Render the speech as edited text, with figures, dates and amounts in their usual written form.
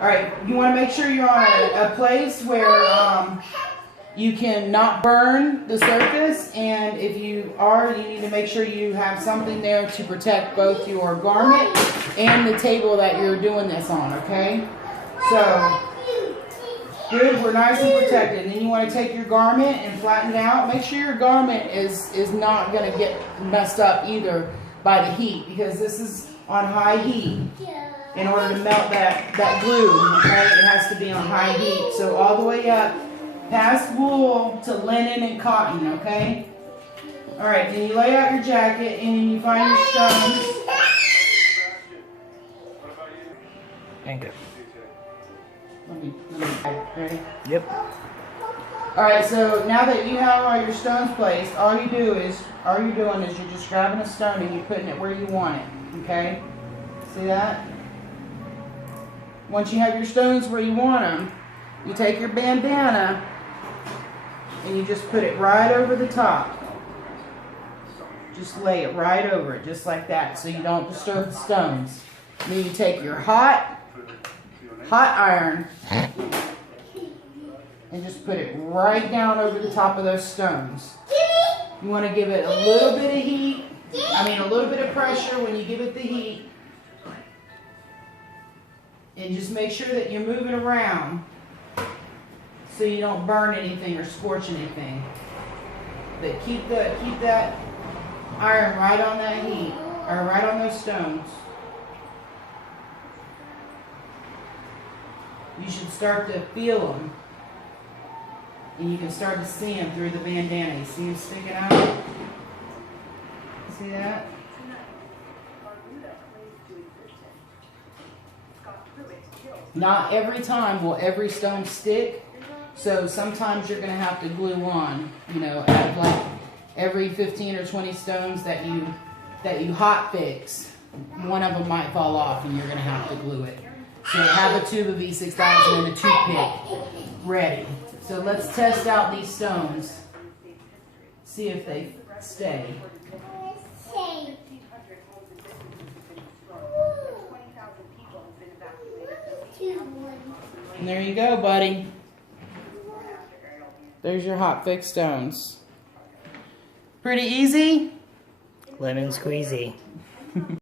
Alright, you want to make sure you're on a place where you can not burn the surface, and if you are, you need to make sure you have something there to protect both your garment and the table that you're doing this on, okay? So, good, we're nice and protected. And then you want to take your garment and flatten it out. Make sure your garment is not going to get messed up either by the heat, because this is on high heat. In order to melt that glue, okay, it has to be on high heat. So all the way up past wool to linen and cotton, okay? All right, then you lay out your jacket and you find your stones. And go. Let me ready? Yep. All right, so now that you have all your stones placed, all you're doing is you're just grabbing a stone and you're putting it where you want it, okay? See that? Once you have your stones where you want them, you take your bandana and you just put it right over the top. Just lay it right over it, just like that, so you don't disturb the stones. Then you take your hot iron and just put it right down over the top of those stones. You want to give it a little bit of heat, a little bit of pressure when you give it the heat. And just make sure that you're moving around so you don't burn anything or scorch anything. But keep that iron right on that heat, or right on those stones. You should start to feel them. And you can start to see them through the bandana. You see them sticking out? See that? Not every time will every stone stick, so sometimes you're going to have to glue on, at like every 15 or 20 stones that you hot fix, one of them might fall off and you're going to have to glue it. So have a tube of E6000 and a toothpick ready. So let's test out these stones, see if they stay. And there you go, buddy. There's your Hotfix stones. Pretty easy? Lemon squeezy.